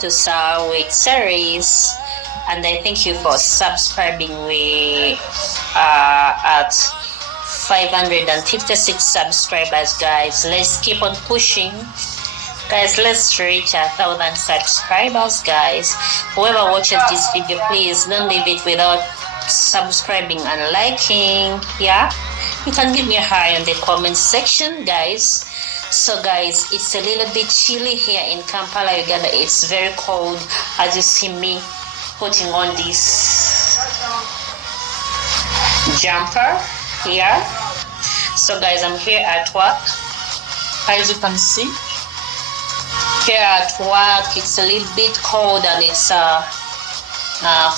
to Sarwit series, and I thank you for subscribing. We are at 556 subscribers, guys. Let's keep on pushing, guys. Let's reach 1,000 subscribers, guys. Whoever watches this video, please don't leave it without subscribing and liking. Yeah, you can give me a hi in the comment section, guys. So guys, it's a little bit chilly here in Kampala, Uganda. It's very cold, as you see me putting on this jumper here. So guys, I'm here at work, as you can see. Here at work, it's a little bit cold, and it's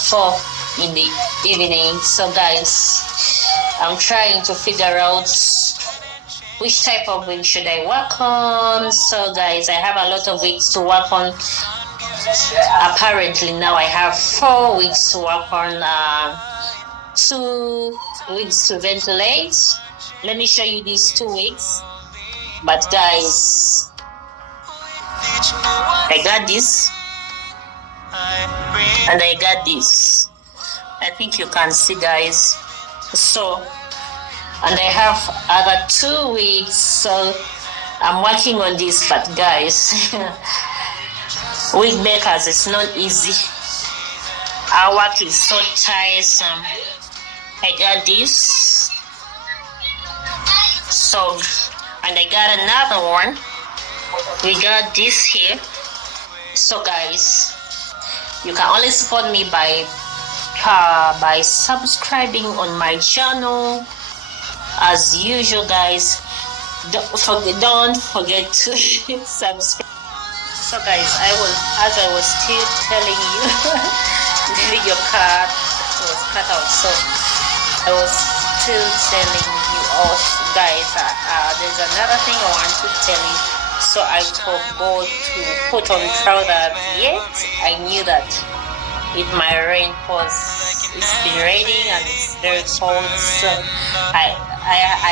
4 in the evening. So guys, I'm trying to figure out which type of wig should I work on. So guys, I have a lot of wigs to work on. Apparently now I have 4 wigs to work on, 2 wigs to ventilate. Let me show you these 2 wigs. But guys, I got this and I got this. I think you can see, guys. So, and I have other 2 wigs, so I'm working on this. But guys, wig makers, it's not easy. Our work is so tiresome. I got this, so, and I got another one. We got this here. So guys, you can only support me by subscribing on my channel. As usual, guys, don't forget to subscribe. So guys, as I was still telling you, the video was cut out. So I was still telling you all, guys, there's another thing I want to tell you. So I forgot to put on trousers yet. I knew that it might rain because it's been raining and it's very cold. So I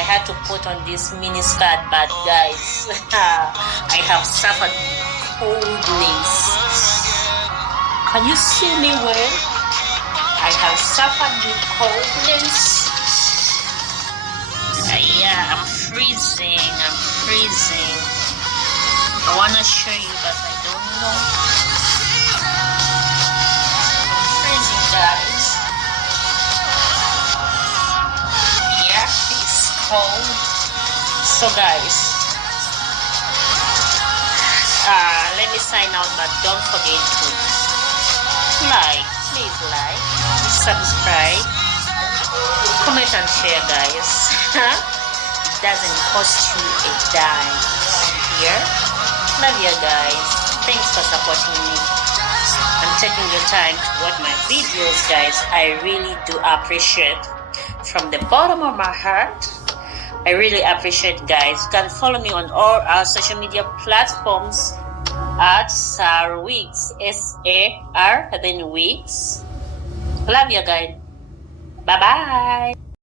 had to put on this mini skirt, but guys, I have suffered coldness. Can you see me well? I have suffered with coldness. Yeah, I'm freezing. I wanna show you, but I don't know. I'm freezing, guys. Yeah, it's cold. So guys, let me sign out, but don't forget to please like, subscribe, comment and share, guys. It doesn't cost you a dime here. Love you guys. Thanks for supporting me and taking your time to watch my videos, guys. I really do appreciate from the bottom of my heart. I really appreciate, guys. You can follow me on all our social media platforms at Sarwigs, SAR, then Wigs. Love you guys. Bye bye.